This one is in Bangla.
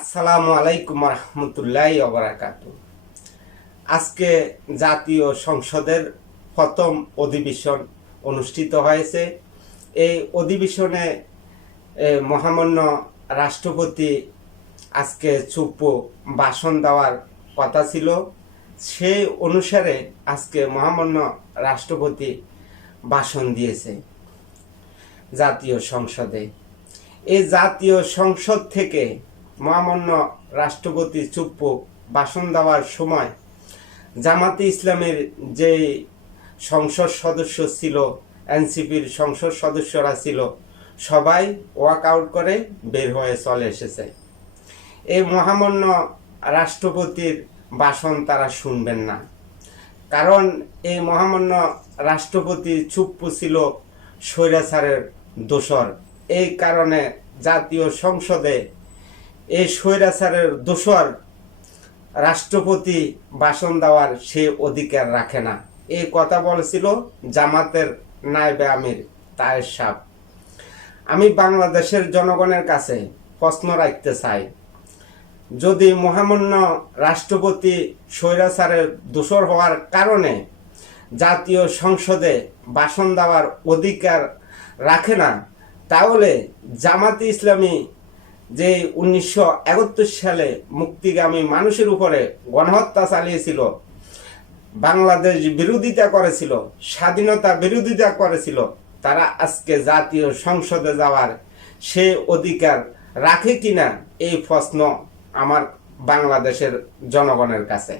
আসসালামু আলাইকুম রহমতুল্লাহি ওয়া বারাকাতুহু। আজকে জাতীয় সংসদের প্রথম অধিবেশন অনুষ্ঠিত হয়েছে। এই অধিবেশনে মহামান্য রাষ্ট্রপতি আজকে চুপ্প ভাষণ দেওয়ার কথা ছিল। সেই অনুসারে আজকে মহামান্য রাষ্ট্রপতি ভাষণ দিয়েছে জাতীয় সংসদে। এই জাতীয় সংসদ থেকে মহামান্য রাষ্ট্রপতি চুপ্প ভাষণ দেওয়ার সময় জামাতে ইসলামের যে সংসদ সদস্য ছিল, এনসিপির সংসদ সদস্যরা ছিল, সবাই ওয়াক আউট করে বের হয়ে চলে এসেছে। এই মহামান্য রাষ্ট্রপতির ভাষণ তারা শুনবেন না, কারণ এই মহামান্য রাষ্ট্রপতি চুপ্পু ছিল স্বৈরাচারের দোসর। এই কারণে জাতীয় সংসদে এই স্বৈরাচারের দোসর রাষ্ট্রপতি ভাষণ দেওয়ার সে অধিকার রাখে না। এই কথা বলেছিল জামাতের নায়েবে আমির তায়ের সাহেব। আমি বাংলাদেশের জনগণের কাছে প্রশ্ন রাখতে চাই, যদি মহামান্য রাষ্ট্রপতি স্বৈরাচারের দোসর হওয়ার কারণে জাতীয় সংসদে ভাষণ দেওয়ার অধিকার রাখে না, তাহলে জামাতে ইসলামী যে 1971 সালে মুক্তিগামী মানুষের উপরে গণহত্যা চালিয়েছিল, বাংলাদেশ বিরোধিতা করেছিল, স্বাধীনতা বিরোধিতা করেছিল, তারা আজকে জাতীয় সংসদে যাওয়ার সে অধিকার রাখে কিনা, এই প্রশ্ন আমার বাংলাদেশের জনগণের কাছে।